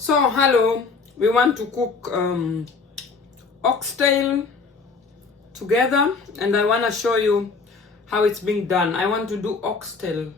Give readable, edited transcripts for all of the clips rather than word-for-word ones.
So, hello, we want to cook oxtail together, and I want to show you how it's being done. I want to do oxtail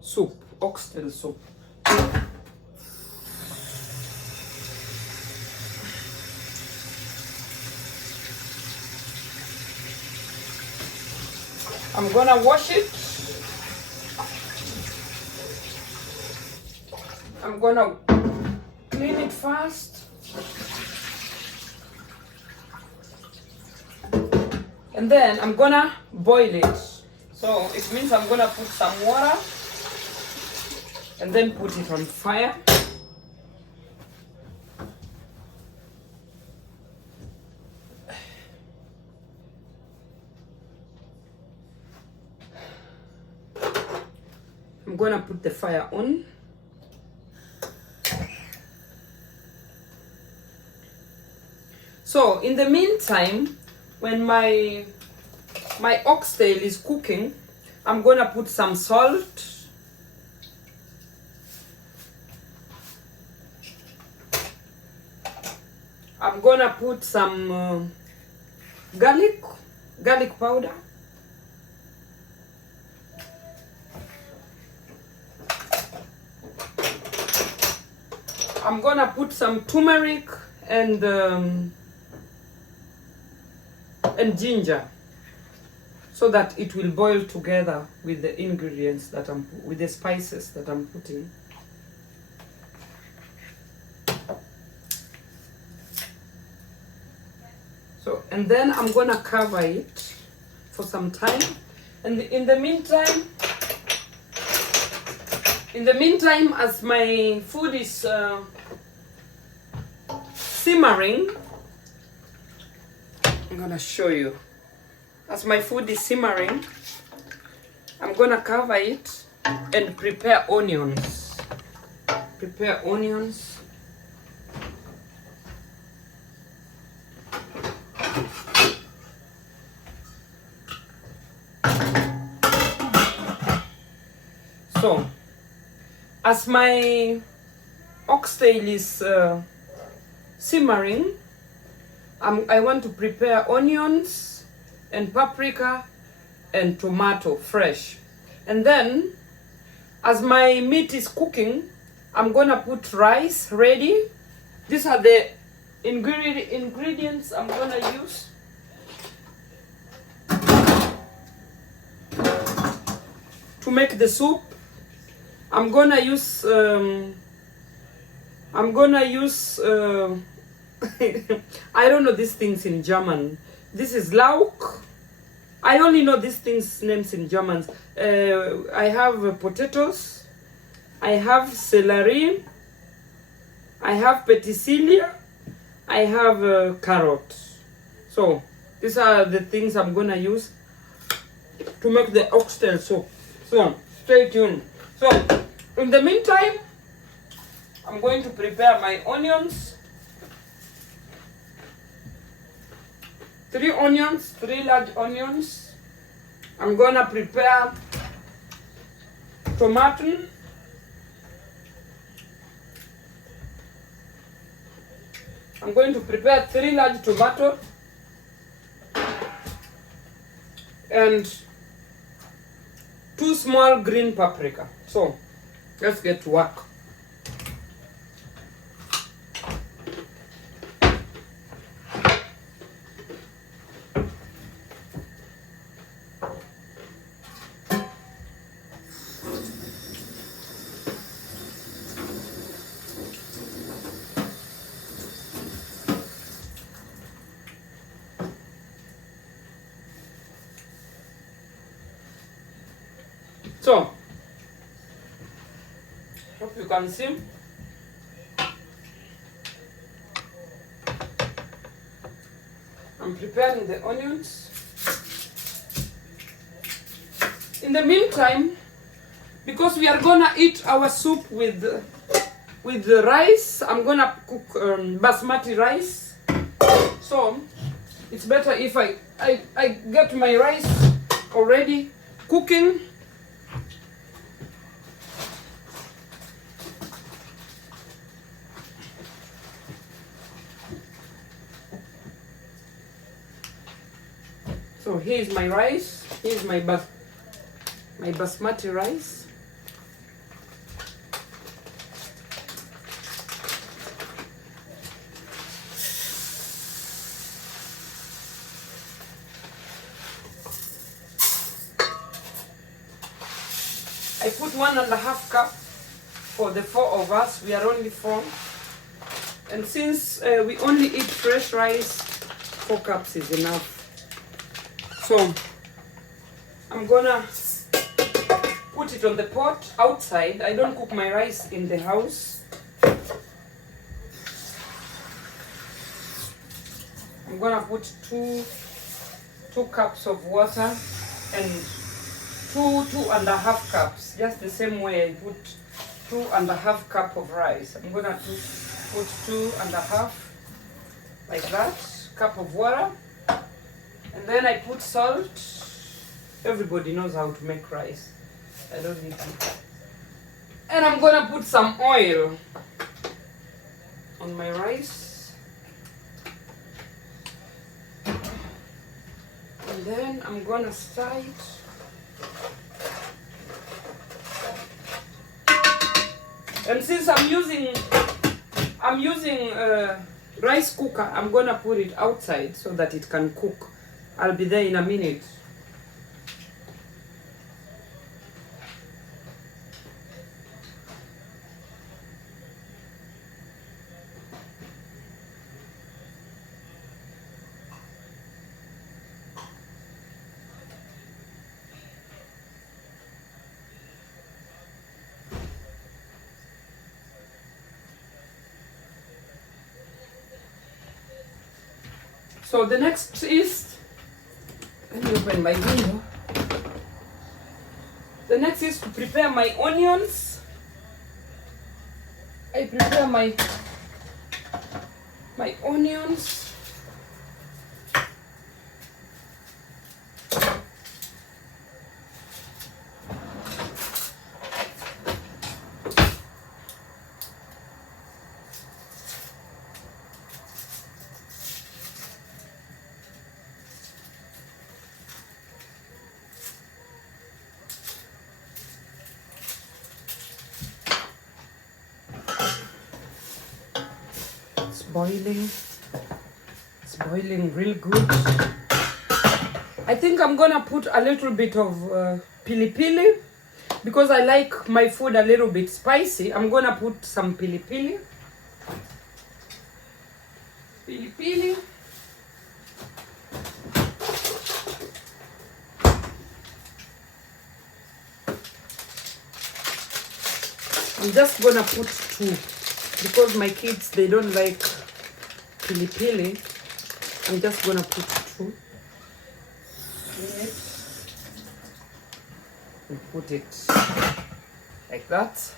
soup. I'm gonna wash it. I'm gonna clean it first. And then I'm gonna boil it. So it means I'm gonna put some water and then put it on fire. I'm gonna put the fire on. So in the meantime, when my oxtail is cooking, I'm gonna put some salt. I'm gonna put some garlic powder. I'm gonna put some turmeric and ginger, so that it will boil together with the ingredients with the spices that I'm putting. So, and then I'm gonna cover it for some time, and in the meantime, as my food is simmering, I'm gonna show you. As my food is simmering, I'm gonna cover it and prepare onions. So, as my oxtail is simmering, I want to prepare onions and paprika and tomato fresh. And then, as my meat is cooking, I'm gonna put rice ready. These are the ingredients I'm gonna use. To make the soup, I'm gonna use I don't know these things in German. This is Lauch. I only know these things names in German. I have potatoes. I have celery. I have petersilia. I have carrot. So these are the things I'm gonna use to make the oxtail soup. So stay tuned. So in the meantime, I'm going to prepare my onions. 3 large onions. I'm gonna prepare tomato. I'm going to prepare 3 large tomatoes and 2 small green paprika. So let's get to work. So, hope you can see. I'm preparing the onions. In the meantime, because we are gonna eat our soup with the rice, I'm gonna cook basmati rice. So it's better if I get my rice already cooking. So here is my rice. Here is my basmati rice. I put 1.5 cup for the 4 of us. We are only 4. And since we only eat fresh rice, 4 cups is enough. So I'm gonna put it on the pot outside. I don't cook my rice in the house. I'm gonna put two cups of water and 2.5 cups, just the same way I put 2.5 cup of rice. I'm gonna put 2.5 like that, cup of water, and then I put salt. Everybody knows how to make rice. I don't need to. And I'm gonna put some oil on my rice. And then I'm gonna stir it. And since I'm using rice cooker, I'm gonna put it outside so that it can cook. I'll be there in a minute. So the next is, let me open my window. The next is to prepare my onions. I prepare my onions. It's boiling real good. I think I'm gonna put a little bit of pili pili because I like my food a little bit spicy. I'm gonna put some pili pili. Pili pili. I'm just gonna put 2 because my kids, they don't like pili pili. I'm just gonna put 2 in it and put it like that.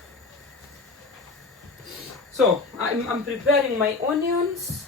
So I'm preparing my onions.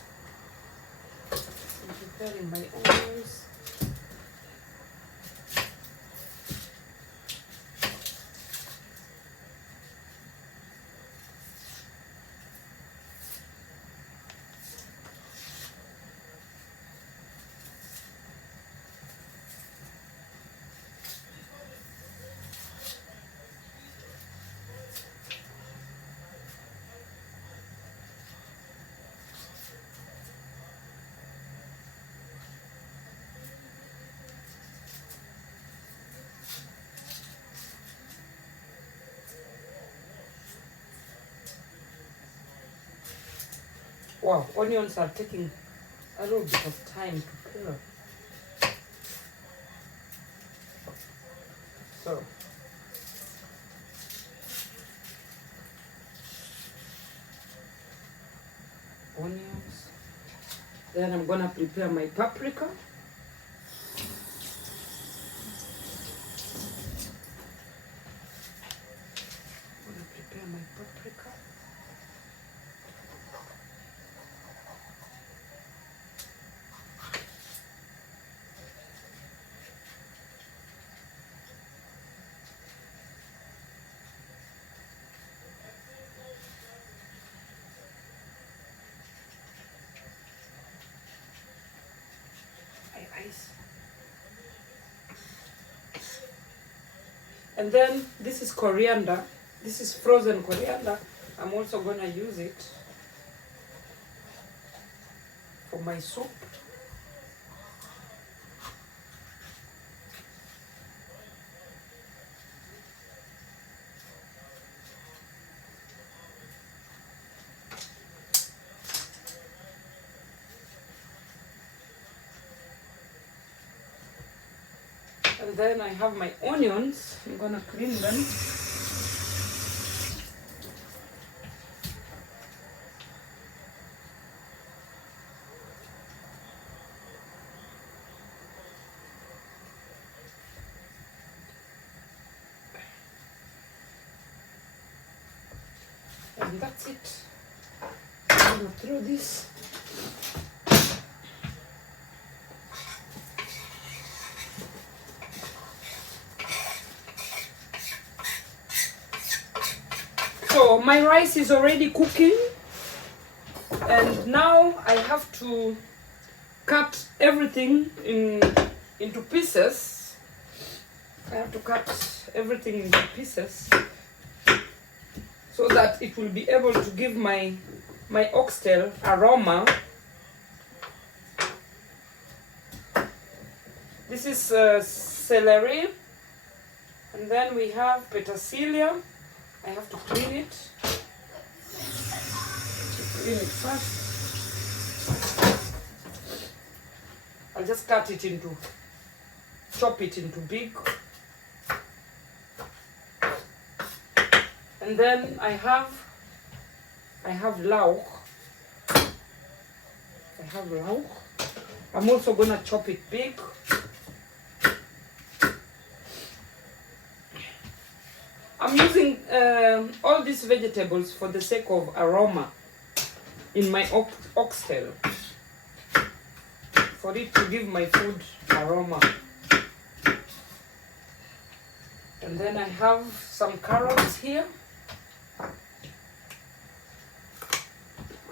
Wow, onions are taking a little bit of time to peel. So onions. Then I'm gonna prepare my paprika. And then this is coriander. This is frozen coriander. I'm also gonna use it for my soup. And then I have my onions. I'm gonna clean them. And that's it. I'm gonna throw this. So my rice is already cooking, and now I have to cut everything into pieces. I have to cut everything into pieces so that it will be able to give my oxtail aroma. This is celery, and then we have petersilia. I have to clean it. Clean it first. I'll just cut it into, chop it into big. And then I have lauk. I have lauk. I'm also gonna chop it big. I'm using all these vegetables for the sake of aroma in my oxtail, for it to give my food aroma. And then I have some carrots here.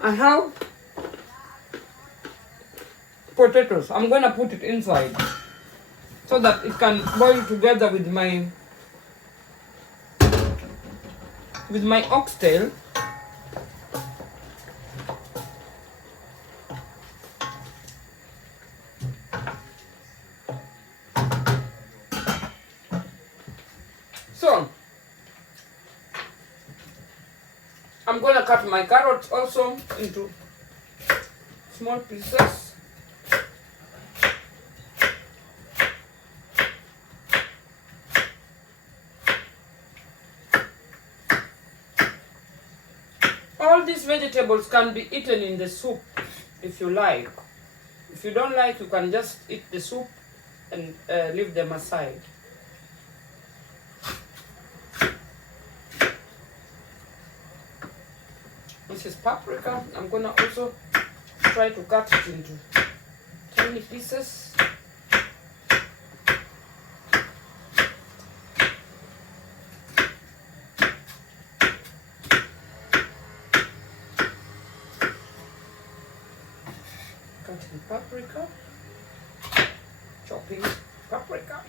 I have potatoes. I'm gonna put it inside so that it can boil together with my oxtail. So I'm gonna cut my carrots also into small pieces. All these vegetables can be eaten in the soup if you like. If you don't like, you can just eat the soup and leave them aside. This is paprika. I'm gonna also try to cut it into tiny pieces. Cutting paprika, chopping paprika.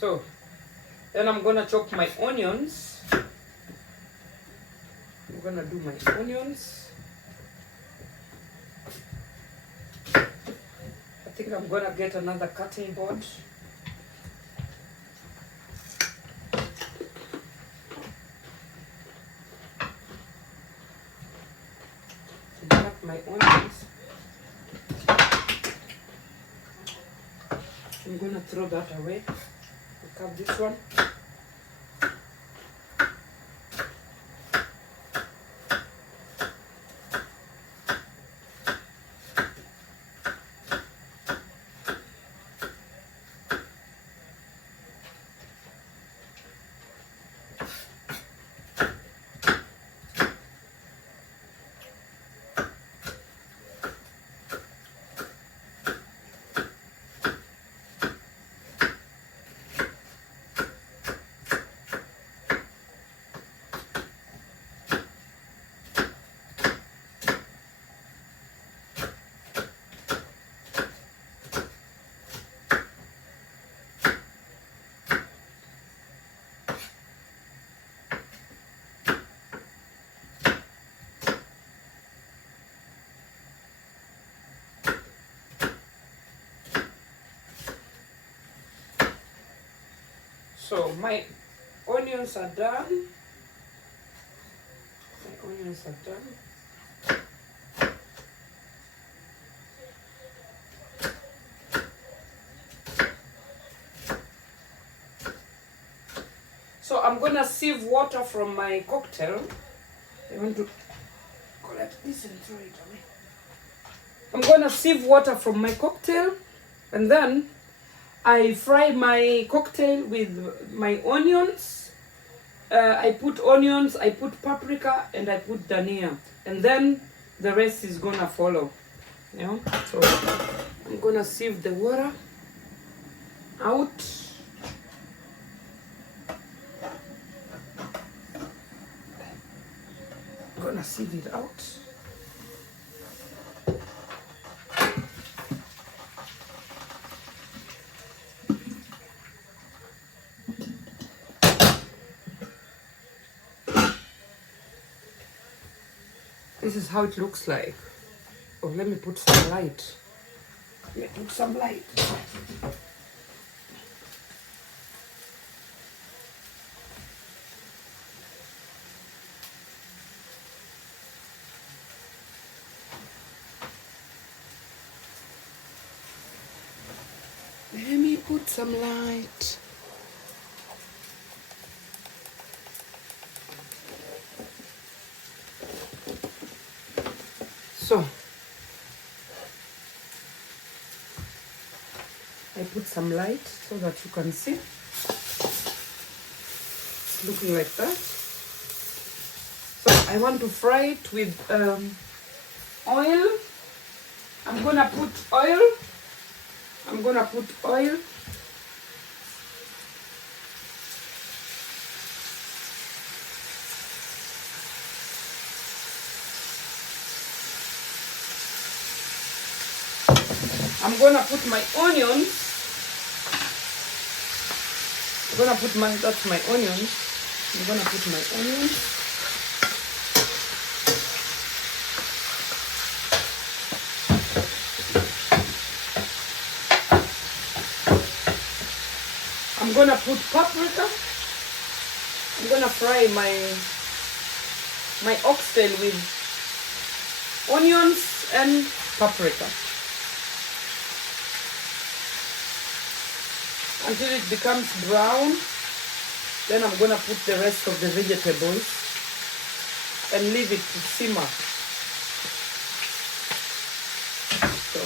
So then I'm gonna chop my onions. I'm gonna do my onions. I think I'm gonna get another cutting board. To cut my onions. I'm gonna throw that away. I'll cut this one. So my onions are done. My onions are done. So I'm gonna sieve water from my cocktail. I want to collect this and throw it away. I'm gonna sieve water from my cocktail, and then I fry my cocktail with my onions. I put onions, I put paprika, and I put dhania, and then the rest is gonna follow. You know, so I'm gonna sieve the water out. I'm gonna sieve it out. This is how it looks like. Oh, let me put some light. Let me put some light. Let me put some light. So, I put some light so that you can see. It's looking like that. So I want to fry it with oil. I'm gonna put oil. I'm gonna put oil. I'm gonna put my onions. That's my onions. I'm gonna put my onions. I'm gonna put paprika. I'm gonna fry my oxtail with onions and paprika until it becomes brown. Then I'm gonna put the rest of the vegetables and leave it to simmer. So,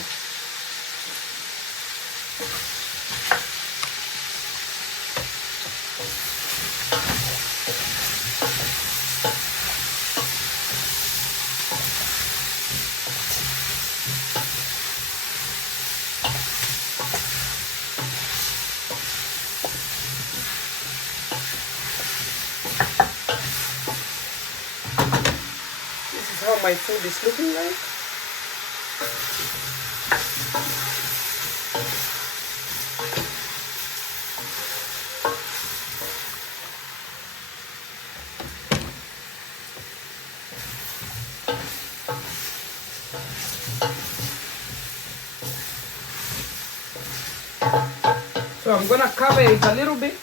this is how my food is looking like. So I'm gonna cover it a little bit.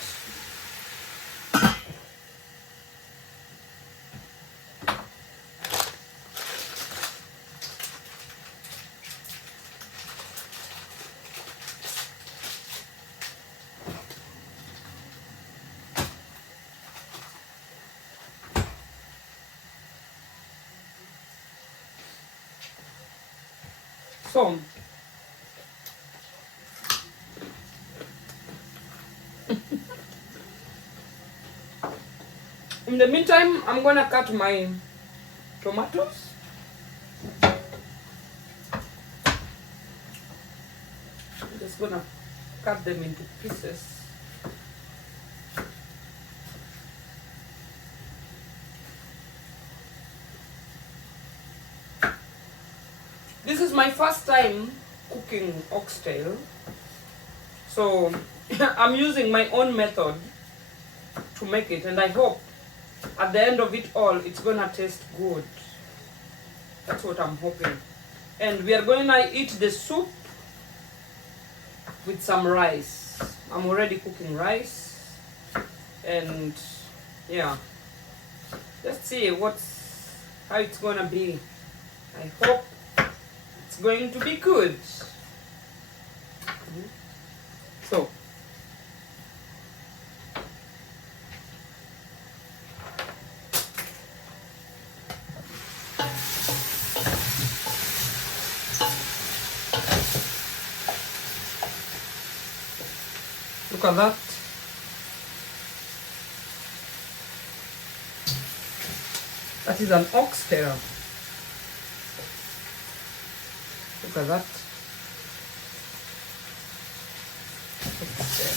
So in the meantime, I'm gonna cut my tomatoes. I'm just gonna cut them into pieces. This is my first time cooking oxtail, so I'm using my own method to make it, and I hope at the end of it all it's gonna taste good. That's what I'm hoping. And we are gonna eat the soup with some rice. I'm already cooking rice. And yeah, let's see how it's gonna be. I hope it's going to be good. So look at that. That is an oxtail. Look at that. Oxtail.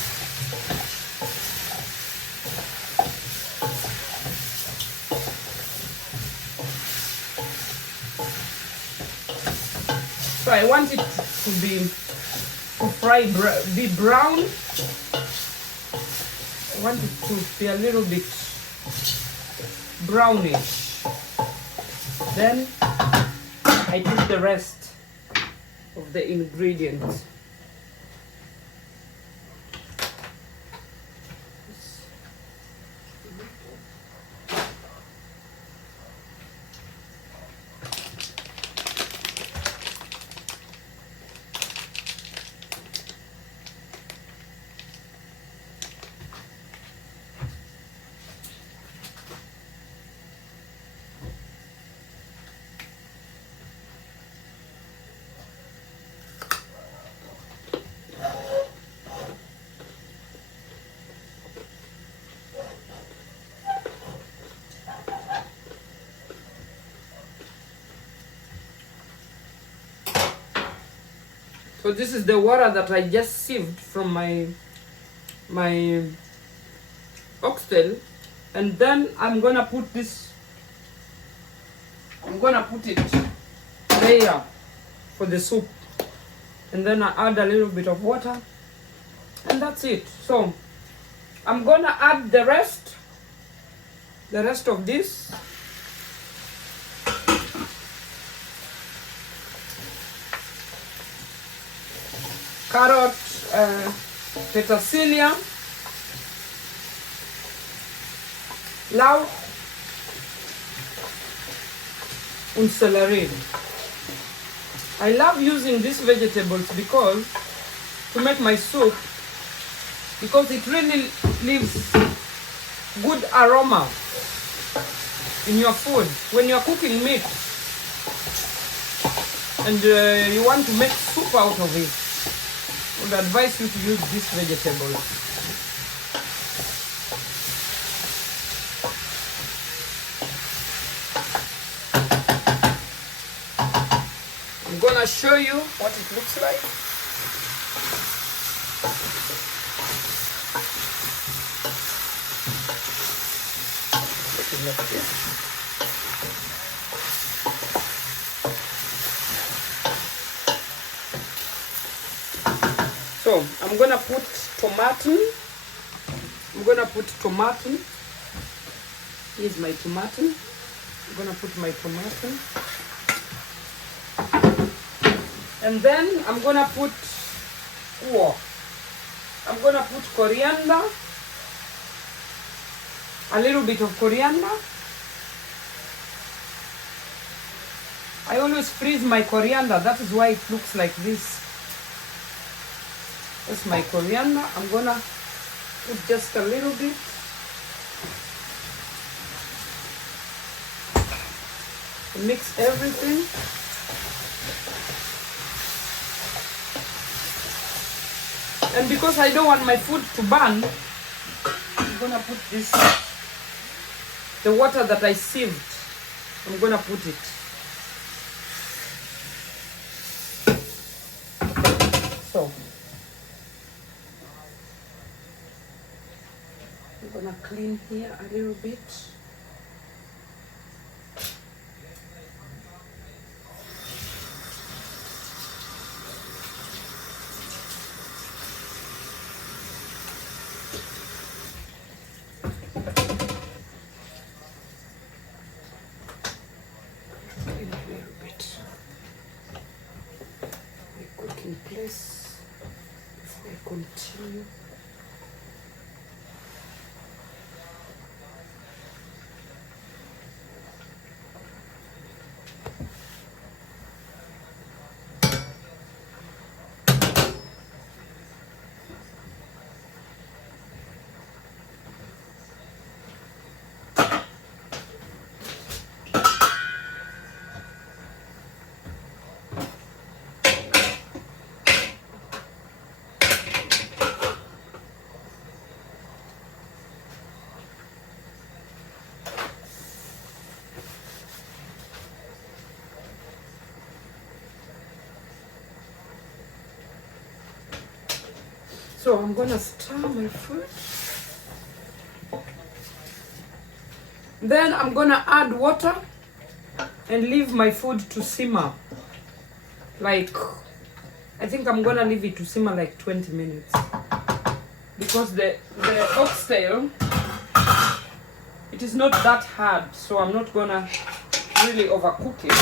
So I want it to be be brown. I want it to be a little bit brownish. Then I put the rest of the ingredients. So this is the water that I just sieved from my oxtail, and then I'm gonna put it layer for the soup, and then I add a little bit of water, and that's it. So I'm gonna add the rest of this. Carrot, petersilia, lauch and celery. I love using these vegetables because to make my soup, because it really leaves good aroma in your food. When you're cooking meat and you want to make soup out of it, I would advise you to use these vegetables. I'm gonna show you what it looks like. Looking like this. So I'm gonna put tomato. Here's my tomato. I'm gonna put my tomato. And then I'm gonna put coriander. A little bit of coriander. I always freeze my coriander. That is why it looks like this. That's my coriander. I'm gonna put just a little bit. Mix everything. And because I don't want my food to burn, I'm gonna put the water that I sieved, I'm gonna put it. So I'm gonna clean here a little bit. Place before I continue. So I'm gonna stir my food. Then I'm gonna add water and leave my food to simmer. Like, I think I'm gonna leave it to simmer like 20 minutes. Because the oxtail, it is not that hard, so I'm not gonna really overcook it.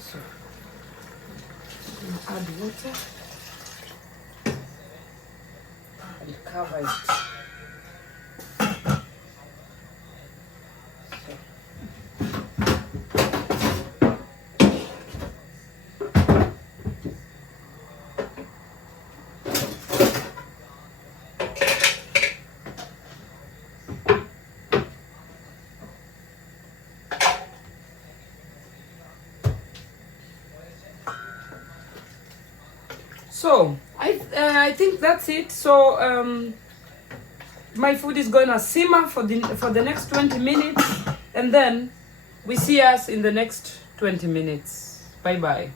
So, I'm gonna add water and cover it. So I think that's it. So my food is gonna simmer for the next 20 minutes, and then we see us in the next 20 minutes. Bye bye.